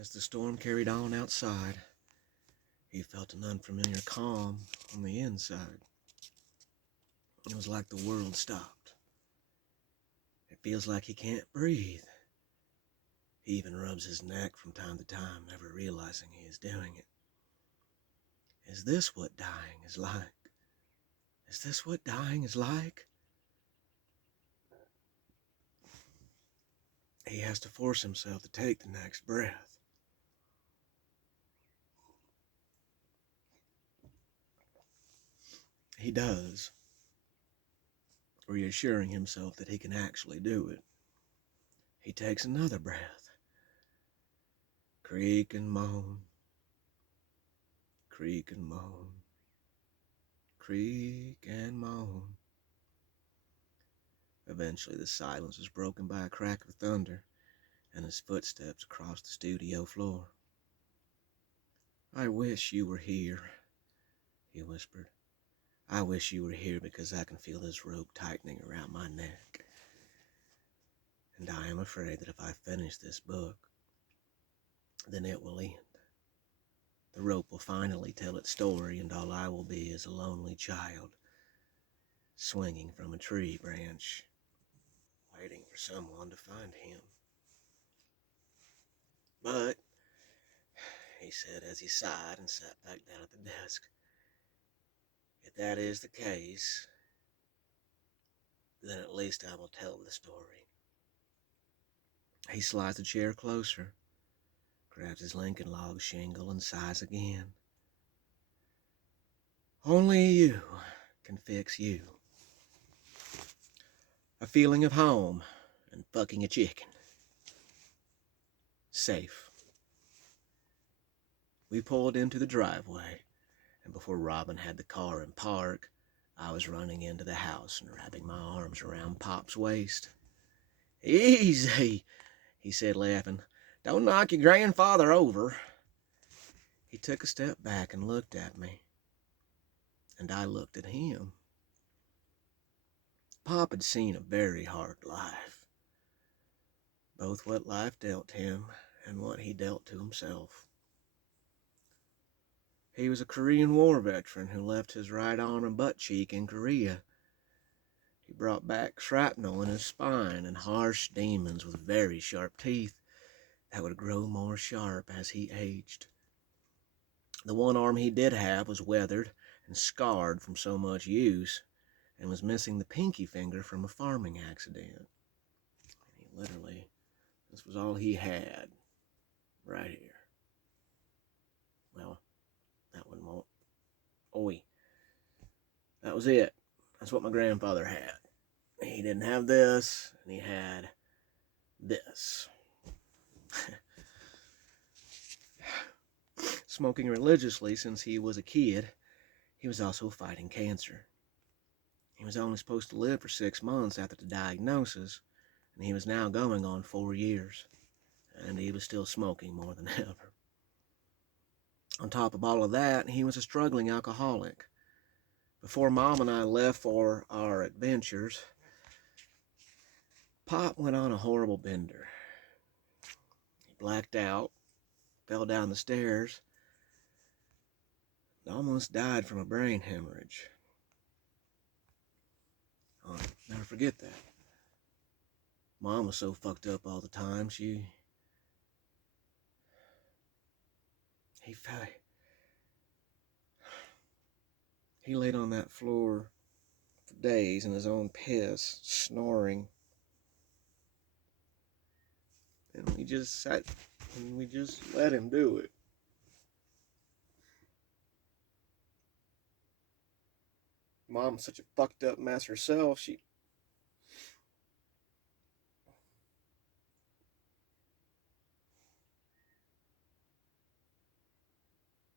As the storm carried on outside, he felt an unfamiliar calm on the inside. It was like the world stopped. It feels like he can't breathe. He even rubs his neck from time to time, never realizing he is doing it. Is this what dying is like? Is this what dying is like? He has to force himself to take the next breath. He does, reassuring himself that he can actually do it. He takes another breath. Creak and moan. Creak and moan. Creak and moan. Eventually the silence is broken by a crack of thunder and his footsteps across the studio floor. "I wish you were here," he whispered. "I wish you were here because I can feel this rope tightening around my neck. And I am afraid that if I finish this book, then it will end. The rope will finally tell its story, and all I will be is a lonely child, swinging from a tree branch, waiting for someone to find him." "But," he said as he sighed and sat back down at the desk, "if that is the case, then at least I will tell the story." He slides the chair closer, grabs his Lincoln log shingle, and sighs again. "Only you can fix you. A feeling of home and fucking a chicken. Safe." We pulled into the driveway, and before Robin had the car in park, I was running into the house and wrapping my arms around Pop's waist. "Easy," he said, laughing. "Don't knock your grandfather over." He took a step back and looked at me, and I looked at him. Pop had seen a very hard life, both what life dealt him and what he dealt to himself. He was a Korean War veteran who left his right arm and butt cheek in Korea. He brought back shrapnel in his spine and harsh demons with very sharp teeth that would grow more sharp as he aged. The one arm he did have was weathered and scarred from so much use, and was missing the pinky finger from a farming accident. And this was all he had, right here. Well, that one won't. Oi. That was it. That's what my grandfather had. He didn't have this, and he had this. Smoking religiously since he was a kid, he was also fighting cancer. He was only supposed to live for 6 months after the diagnosis, and he was now going on 4 years, and he was still smoking more than ever. On top of all of that, he was a struggling alcoholic. Before Mom and I left for our adventures, Pop went on a horrible bender. He blacked out, fell down the stairs, and almost died from a brain hemorrhage. I'll never forget that. Mom was so fucked up all the time, he laid on that floor for days in his own piss, snoring. And we just sat and we just let him do it. Mom's such a fucked up mess herself.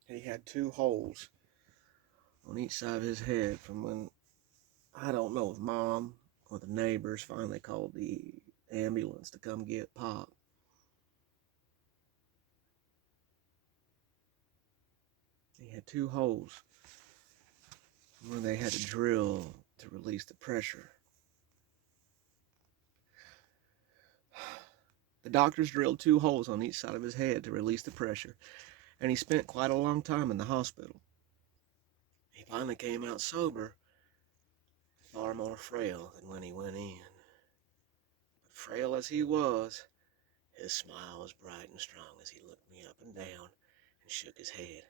He had 2 holes on each side of his head from when, I don't know if Mom or the neighbors finally called the ambulance to come get Pop. He had 2 holes where they had to drill to release the pressure. The doctors drilled 2 holes on each side of his head to release the pressure, and he spent quite a long time in the hospital. He finally came out sober, far more frail than when he went in. But frail as he was, his smile was bright and strong as he looked me up and down and shook his head.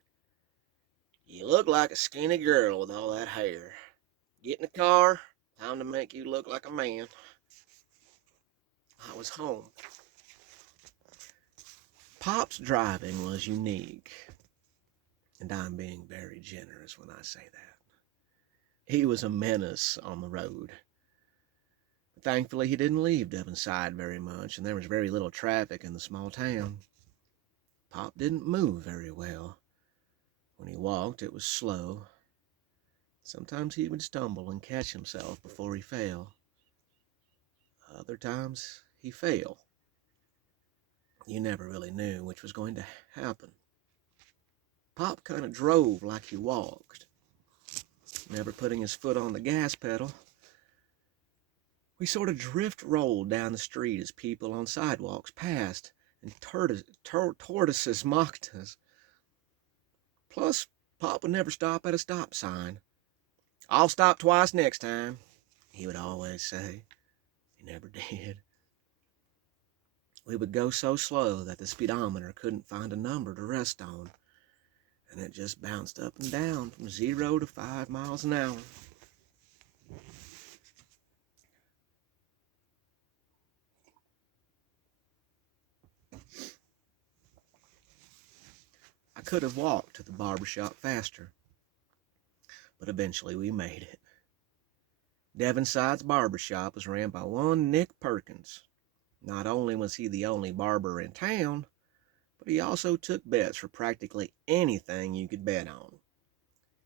"You look like a skinny girl with all that hair. Get in the car. Time to make you look like a man." I was home. Pop's driving was unique, and I'm being very generous when I say that. He was a menace on the road. But thankfully, he didn't leave Devonside very much, and there was very little traffic in the small town. Pop didn't move very well. When he walked, it was slow. Sometimes he would stumble and catch himself before he fell. Other times, he fell. You never really knew which was going to happen. Pop kind of drove like he walked, never putting his foot on the gas pedal. We sort of drift-rolled down the street as people on sidewalks passed, and tortoises mocked us. Plus, Pop would never stop at a stop sign. "I'll stop twice next time," he would always say. He never did. We would go so slow that the speedometer couldn't find a number to rest on, and it just bounced up and down from 0 to 5 miles an hour. I could have walked to the barbershop faster, but eventually we made it. Devonside's barbershop was ran by one Nick Perkins. Not only was he the only barber in town, but he also took bets for practically anything you could bet on.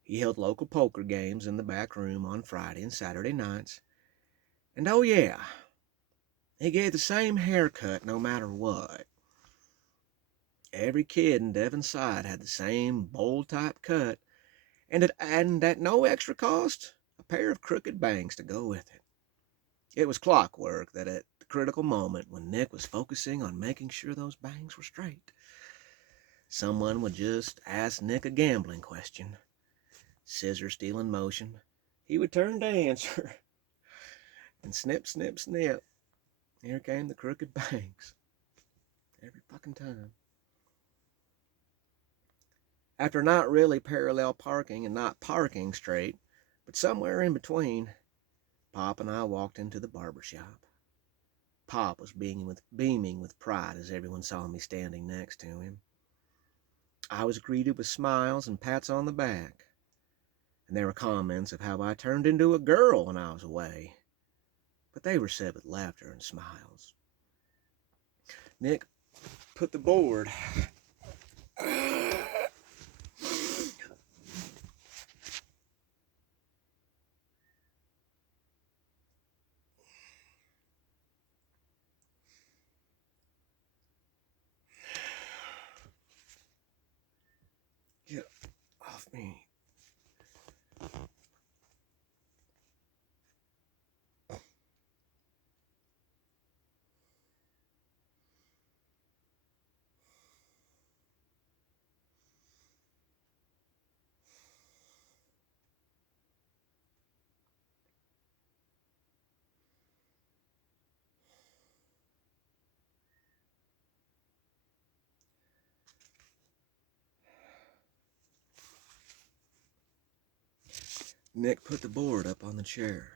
He held local poker games in the back room on Friday and Saturday nights. And oh yeah, he gave the same haircut no matter what. Every kid in Devonside had the same bowl-type cut, and at no extra cost, a pair of crooked bangs to go with it. It was clockwork that at the critical moment when Nick was focusing on making sure those bangs were straight, someone would just ask Nick a gambling question. Scissor steel in motion, he would turn to answer, and snip, snip, snip, here came the crooked bangs. Every fucking time. After not really parallel parking and not parking straight, but somewhere in between, Pop and I walked into the barber shop. Pop was beaming with pride as everyone saw me standing next to him. I was greeted with smiles and pats on the back, and there were comments of how I turned into a girl when I was away, but they were said with laughter and smiles. Nick put the board get off me. Nick put the board up on the chair.